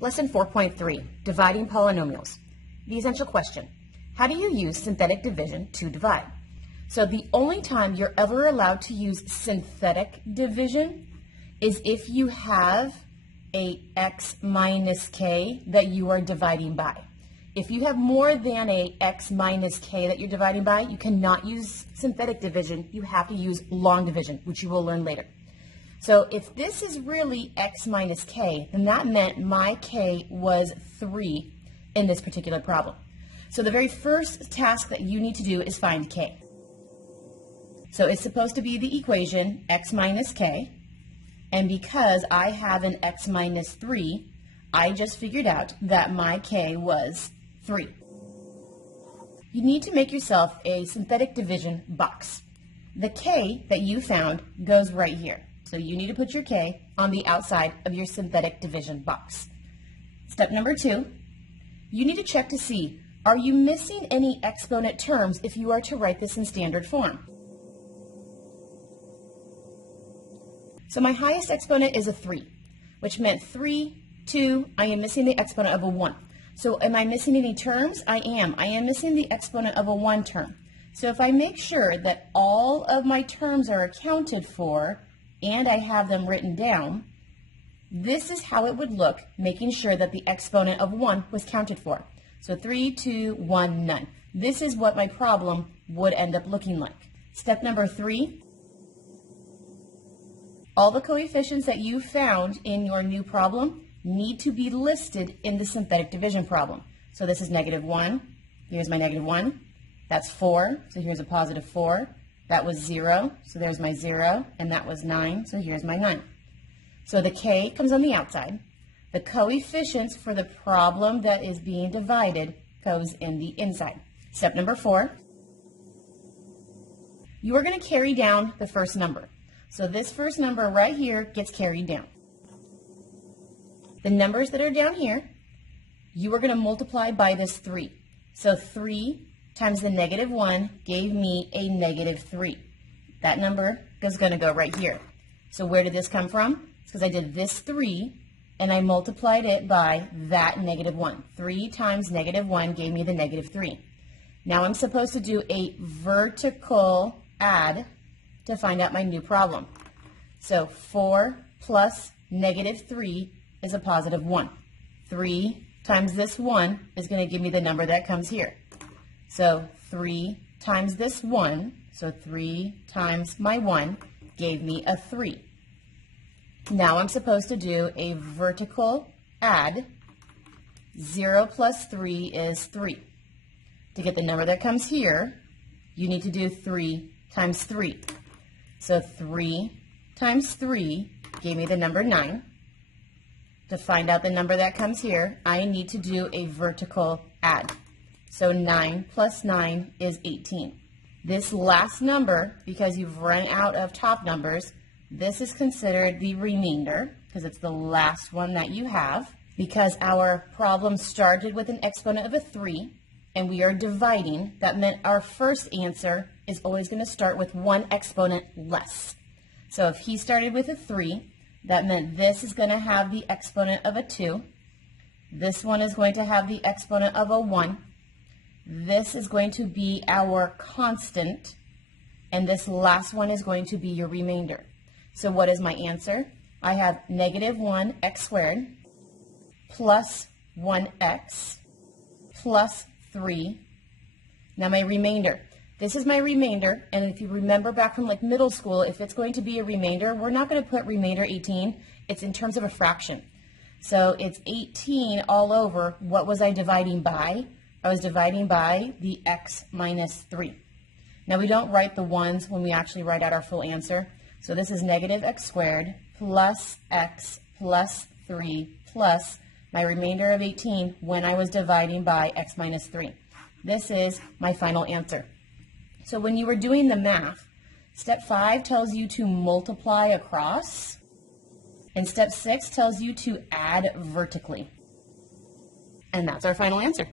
Lesson 4.3, Dividing Polynomials. The essential question, how do you use synthetic division to divide? So the only time you're ever allowed to use synthetic division is if you have a x minus k that you are dividing by. If you have more than a x minus k that you're dividing by, you cannot use synthetic division. You have to use long division, which you will learn later. So if this is really x minus k, then that meant my k was 3 in this particular problem. So the very first task that you need to do is find k. So it's supposed to be the equation x minus k, and because I have an x minus 3, I just figured out that my k was 3. You need to make yourself a synthetic division box. The k that you found goes right here. So you need to put your k on the outside of your synthetic division box. Step number 2, you need to check to see, are you missing any exponent terms if you are to write this in standard form? So my highest exponent is a 3, which meant 3, 2, I am missing the exponent of a 1. So am I missing any terms? I am. I am missing the exponent of a 1 term. So if I make sure that all of my terms are accounted for, and I have them written down, this is how it would look, making sure that the exponent of 1 was counted for. So 3, 2, 1, none. This is what my problem would end up looking like. Step number 3, all the coefficients that you found in your new problem need to be listed in the synthetic division problem. So this is -1, here's my -1, that's 4, so here's a positive 4. That was 0, so there's my 0, and that was 9, so here's my 9. So the k comes on the outside. The coefficients for the problem that is being divided goes in the inside. Step number 4, you are going to carry down the first number. So this first number right here gets carried down. The numbers that are down here, you are going to multiply by this 3. So 3 times the -1 gave me a -3. That number is going to go right here. So where did this come from? It's because I did this 3 and I multiplied it by that -1. 3 times -1 gave me the -3. Now I'm supposed to do a vertical add to find out my new problem. So 4 plus -3 is a positive 1. 3 times this 1 is going to give me the number that comes here. So 3 times this 1, so 3 times my 1 gave me a 3. Now I'm supposed to do a vertical add. 0 plus 3 is 3. To get the number that comes here, you need to do 3 times 3. So 3 times 3 gave me the number 9. To find out the number that comes here, I need to do a vertical add. So 9 plus 9 is 18. This last number, because you've run out of top numbers, this is considered the remainder, because it's the last one that you have. Because our problem started with an exponent of a 3, and we are dividing, that meant our first answer is always going to start with one exponent less. So if he started with a 3, that meant this is going to have the exponent of a 2. This one is going to have the exponent of a 1. This is going to be our constant, and this last one is going to be your remainder. So what is my answer? I have -1 x squared plus 1x plus 3. Now my remainder. This is my remainder, and if you remember back from like middle school, if it's going to be a remainder, we're not going to put remainder 18. It's in terms of a fraction. So it's 18 all over. What was I dividing by? I was dividing by the x minus 3. Now we don't write the ones when we actually write out our full answer. So this is -x squared plus x plus 3 plus my remainder of 18 when I was dividing by x minus 3. This is my final answer. So when you were doing the math, step 5 tells you to multiply across, and step 6 tells you to add vertically. And that's our final answer.